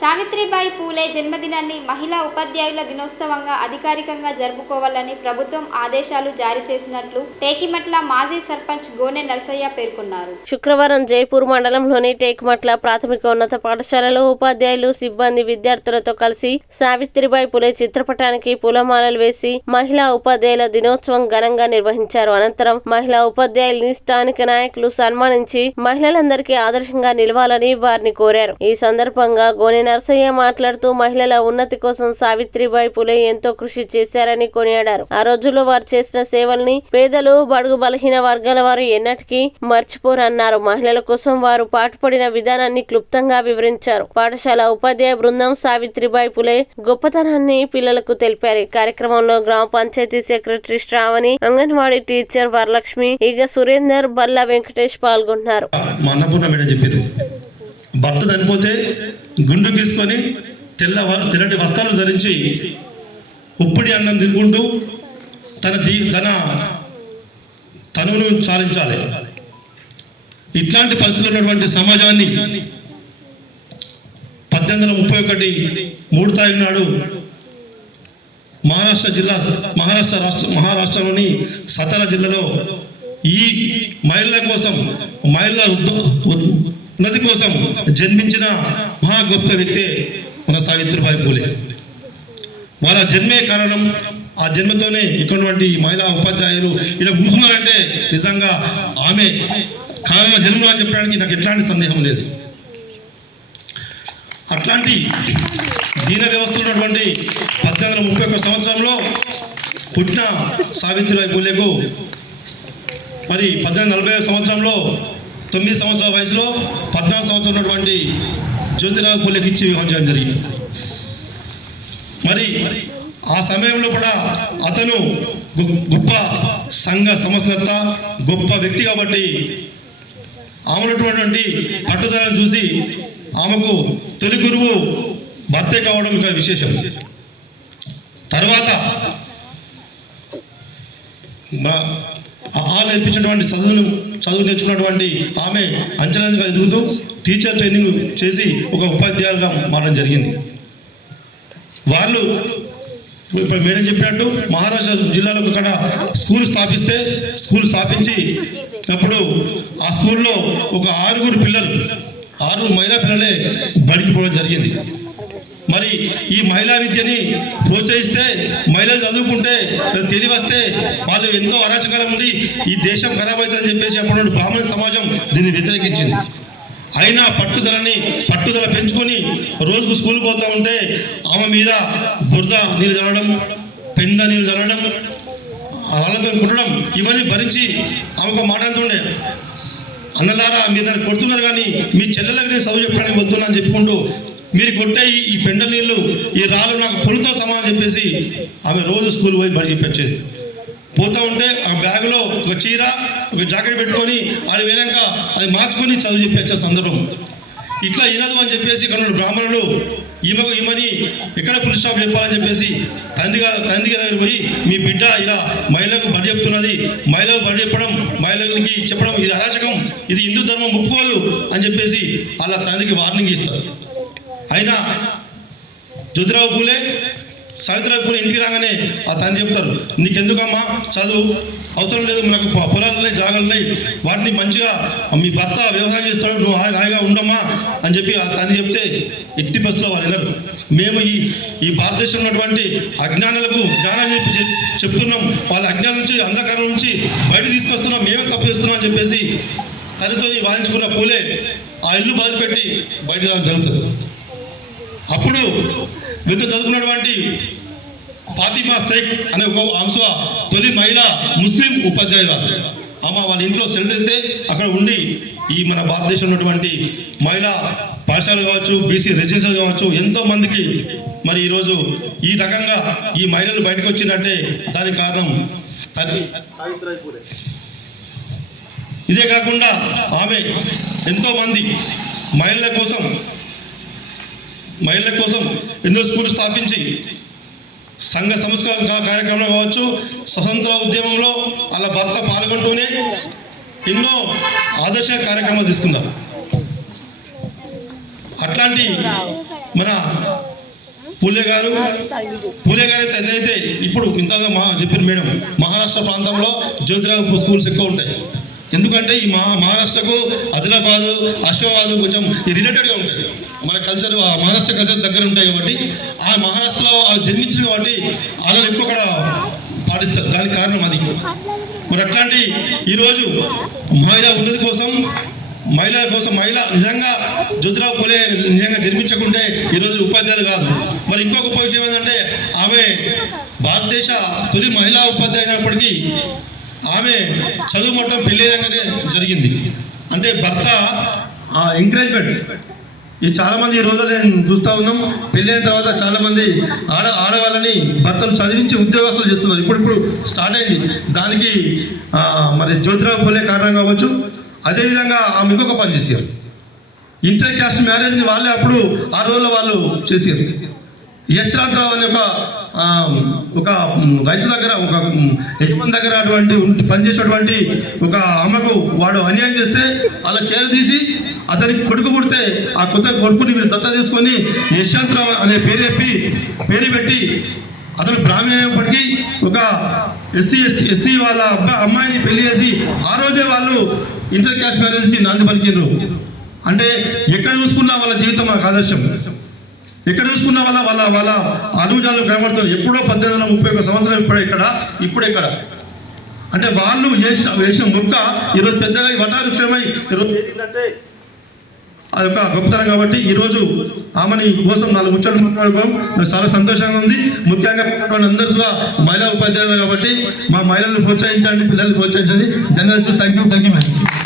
సావిత్రిబాయి పూలే జన్మదినాన్ని మహిళా ఉపాధ్యాయుల దినోత్సవంగా అధికారికంగా జరుపుకోవాలని ప్రభుత్వం ఆదేశాలు జారీ చేసినట్లు టేకిమట్ల మాజీ సర్పంచ్ గోనె నరసయ్య పేర్కొన్నారు. శుక్రవారం జైపూర్ మండలంలోని టేకిమట్ల ప్రాథమిక ఉన్నత పాఠశాలలో ఉపాధ్యాయులు, సిబ్బంది, విద్యార్థులతో కలిసి సావిత్రిబాయి పూలే చిత్రపటానికి పూలమాలలు వేసి మహిళా ఉపాధ్యాయుల దినోత్సవం ఘనంగా నిర్వహించారు. అనంతరం మహిళా ఉపాధ్యాయుల్ని స్థానిక నాయకులు సన్మానించి మహిళలందరికీ ఆదర్శంగా నిలవాలని వారిని కోరారు. ఈ సందర్భంగా గోనె నరసయ్య మాట్లాడుతూ మహిళల ఉన్నతి కోసం సావిత్రిబాయి పూలే ఎంతో కృషి చేశారని కొనియాడారు. ఆ రోజుల్లో వారు చేసిన సేవల్ని పేదలు, బడుగు బలహీన వర్గాల వారు ఎన్నటికీ మర్చిపోరన్నారు. మహిళల కోసం వారు పాటుపడిన విధానాన్ని క్లుప్తంగా వివరించారు. పాఠశాల ఉపాధ్యాయ బృందం సావిత్రిబాయి పూలే గొప్పతనాన్ని పిల్లలకు తెలిపారు. ఈ కార్యక్రమంలో గ్రామ పంచాయతీ సెక్రటరీ శ్రావణి, అంగన్వాడీ టీచర్ వరలక్ష్మి, ఈగ సురేందర్, బల్లా వెంకటేష్ పాల్గొన్నారు. భర్త చనిపోతే గుండు గీసుకొని తెల్లటి వస్త్రాలు ధరించి ఉప్పుడి అన్నం తినుకుంటూ తనను చాలించాలి. ఇట్లాంటి పరిస్థితులు ఉన్నటువంటి సమాజాన్ని 1831 3 తారీఖు నాడు మహారాష్ట్రలోని సతారా జిల్లాలో ఈ మహిళల కోసం, మహిళల ఉన్నతి కోసం జన్మించిన మహా గొప్ప వ్యక్తే మన సావిత్రిబాయి పూలే. వాళ్ళ జన్మే కారణం. ఆ జన్మతోనే ఇక్కడున్నటువంటి మహిళా ఉపాధ్యాయులు ఇలా కూర్చున్నారంటే నిజంగా ఆమె కారణ జన్మ అని చెప్పడానికి నాకు ఎట్లాంటి సందేహం లేదు. అట్లాంటి దీన వ్యవస్థలో ఉన్నటువంటి 1831 సంవత్సరంలో పుట్టిన సావిత్రిబాయి పూలేకు మరి 1845 సంవత్సరంలో 9 సంవత్సరాల వయసులో 14 సంవత్సరాలు ఉన్నటువంటి జ్యోతిరావు పూలేకి ఇచ్చి వివాహం చేయడం జరిగింది. మరి ఆ సమయంలో కూడా అతను గొప్ప సంఘ సంస్కర్త, గొప్ప వ్యక్తి కాబట్టి ఆమెటువంటి పట్టుదలను చూసి ఆమెకు తొలి గురువు భర్తే కావడం ఇక్కడ విశేషం. తర్వాత నేర్పించినటువంటి చదువు నేర్చుకున్నటువంటి ఆమె అంచెలంచెలుగా ఎదుగుతూ టీచర్ ట్రైనింగ్ చేసి ఒక ఉపాధ్యాయులుగా మారడం జరిగింది. వాళ్ళు ఇప్పుడు మేడం చెప్పినట్టు మహారాష్ట్ర జిల్లాలో ఇక్కడ స్కూల్ స్థాపించి అప్పుడు ఆ స్కూల్లో ఒక 6 మహిళా పిల్లలే బడికి పోవడం జరిగింది. మరి ఈ మహిళా విద్యని ప్రోత్సహిస్తే, మహిళలు చదువుకుంటే, తెలివి వస్తే వాళ్ళు ఎంతో అరాచకాలం ఉండి ఈ దేశం ఖరాబ్ అవుతుందని చెప్పేసి అప్పుడు బ్రాహ్మణ సమాజం దీన్ని వ్యతిరేకించింది. అయినా పట్టుదల పెంచుకొని రోజుకు స్కూల్ పోతూ ఉంటే ఆమె మీద బురద నీళ్ళు చల్లడం, పెండ నీళ్ళు చల్లడం, రాళ్ళతో కుట్టడం ఇవన్నీ భరించి ఆమెకు మాట్లాడుతుండే, అన్నలారా మీరు నన్ను కొడుతున్నారు కానీ మీ చెల్లెలకు నేను చదువు చెప్పడానికి వద్దున్నా అని చెప్పుకుంటూ మీరు కొట్టే ఈ పెండ నీళ్ళు, ఈ రాళ్ళు నాకు పొలితో సమానం చెప్పేసి ఆమె రోజు స్కూల్ పోయి బడి చెప్పొచ్చేది. పోతూ ఉంటే ఆ బ్యాగులో ఒక చీర, ఒక జాకెట్ పెట్టుకొని అది వెనక అది మార్చుకొని చదువు చెప్పొచ్చే సందర్భం. ఇట్లా వినదు అని చెప్పేసి ఇక్కడ బ్రాహ్మణులు ఈమెని ఎక్కడ పులి స్టాప్ చెప్పాలని చెప్పేసి తండ్రి దగ్గర పోయి మీ బిడ్డ ఇలా మహిళలకు బడి చెప్తున్నది, మహిళలకు బడి చెప్పడం, మహిళలకి చెప్పడం ఇది అరాచకం, ఇది హిందూ ధర్మం ఒప్పుకోదు అని చెప్పేసి అలా తండ్రికి వార్నింగ్ ఇస్తారు. అయినా జ్యోతిరావు పూలే, సావిత్రిబాయి పూలే ఇంటికి రాగానే ఆ తండ్రి చెప్తారు, నీకెందుకమ్మా చదువు అవసరం లేదు, మనకు పొలాలున్నాయి, జాగాలున్నాయి, వాటిని మంచిగా మీ భర్త వ్యవసాయం చేస్తాడు, నువ్వు హాయిగా ఉండమ్మా అని చెప్పి ఆ తండ్రి చెప్తే ఎట్టి బస్సులో వాళ్ళు వెళ్ళరు. మేము ఈ భారతదేశంలో ఉన్నటువంటి అజ్ఞానులకు జ్ఞానాన్ని చెప్తున్నాం, వాళ్ళ అజ్ఞానం నుంచి, అంధకారం నుంచి బయట తీసుకొస్తున్నాం, మేమే తప్పు చేస్తున్నాం అని చెప్పేసి తనతో వాదించుకున్న పూలే ఆ ఇల్లు బాధపెట్టి బయట జరుగుతుంది. అప్పుడు మీతో చదువుకున్నటువంటి ఫాతిమా షేక్ అనే ఒక అంశ తొలి మహిళ ముస్లిం ఉపాధ్యాయురాలు. ఆమె వాళ్ళ ఇంట్లో సెల్ అయితే అక్కడ ఉండి ఈ మన భారతదేశంలో ఉన్నటువంటి మహిళా పాఠశాలలు కావచ్చు, బీసీ రెసిడెన్షియల్ కావచ్చు, ఎంతో మందికి మరి ఈరోజు ఈ రకంగా ఈ మహిళలు బయటకు వచ్చినట్టే దానికి కారణం సావిత్రిబాయి పూలే. ఇదే కాకుండా ఆమె ఎంతో మంది మహిళల కోసం ఎన్నో స్కూల్ స్థాపించి సంఘ సంస్కరణ కార్యక్రమంలో కావచ్చు, స్వతంత్ర ఉద్యమంలో అలా భర్త పాల్గొంటూనే ఎన్నో ఆదర్శ కార్యక్రమాలు తీసుకున్నారు. అట్లాంటి మన పూలే గారు అయితే ఇప్పుడు ఇంత చెప్పిన మేడం మహారాష్ట్ర ప్రాంతంలో జ్యోతిరావు స్కూల్స్ ఎక్కువ ఉంటాయి. ఎందుకంటే ఈ మహారాష్ట్రకు ఆదిలాబాదు, ఆసిఫాబాదు కొంచెం రిలేటెడ్గా ఉంటాయి. మన కల్చర్ మహారాష్ట్ర కల్చర్ దగ్గర ఉంటాయి కాబట్టి ఆ మహారాష్ట్రలో జన్మించింది కాబట్టి వాళ్ళు ఎక్కువ కూడా పాటిస్తారు. దానికి కారణం అది. మరి అట్లాంటి ఈరోజు మహిళా ఉన్నతి కోసం మహిళ నిజంగా జ్యోతిరావు పూలే నిజంగా జన్మించకుంటే ఈరోజు ఉపాధ్యాయులు కాదు. మరి ఇంకొక గొప్ప విషయం ఏంటంటే ఆమె భారతదేశ తొలి మహిళా ఉపాధ్యాయులు అయినప్పటికీ ఆమె చదువు మొత్తం పెళ్ళేదంగానే జరిగింది. అంటే భర్త ఎంకరేజ్మెంట్. ఈ చాలామంది ఈ రోజుల్లో నేను చూస్తూ ఉన్నాం, పెళ్ళైన తర్వాత చాలామంది ఆడవాళ్ళని భర్తలు చదివించి ఉద్యోగస్తులు చేస్తున్నారు. ఇప్పుడు స్టార్ట్ అయింది. దానికి మరి జ్యోతిరావు పూలే కారణం కావచ్చు. అదేవిధంగా ఆమె ఇంకొక పని చేశారు, ఇంటర్ క్యాస్ట్ మ్యారేజ్ని వాళ్ళే అప్పుడు ఆ రోజుల్లో వాళ్ళు చేశారు. యశ్రాంతరావు అనే ఒక రైతు దగ్గర ఒక యజమాని దగ్గర అటువంటి పనిచేసేటువంటి ఒక అమ్మకు వాడు అన్యాయం చేస్తే అలా చేరదీసి అతనికి కొడుకు పుడితే ఆ కొత్త కొడుకుని మీరు దత్త తీసుకొని యశ్రాంతరావు అనే పేరు పెట్టి అతను బ్రాహ్మణ అయినప్పటికీ ఒక ఎస్సీ వాళ్ళ అమ్మాయిని పెళ్లి చేసి ఆ రోజే వాళ్ళు ఇంటర్ క్యాస్ట్ మ్యారేజ్కి నాంది పలికిండ్రు. అంటే ఎక్కడ చూసుకున్నా వాళ్ళ జీవితం మనకు ఆదర్శం. ఎక్కడ చూసుకున్న వాళ్ళ అనుభవాలు కనబడుతున్నారు. ఎప్పుడో 1831 సంవత్సరం ఇప్పుడు ఇక్కడ అంటే వాళ్ళు వేసిన మొక్క ఈరోజు పెద్దగా వటారు విషయమై ఈరోజు ఏంటంటే అదొక గొప్పతనం. కాబట్టి ఈరోజు ఆమెని కోసం 4 ముచ్చట్లు మాట్లాడుకోవడం నాకు చాలా సంతోషంగా ఉంది. ముఖ్యంగా అందరూ మహిళా ఉపాధ్యాయులు కాబట్టి మా మహిళలను ప్రోత్సహించండి, పిల్లల్ని ప్రోత్సహించండి. ధన్యవాదాలు. Thank you.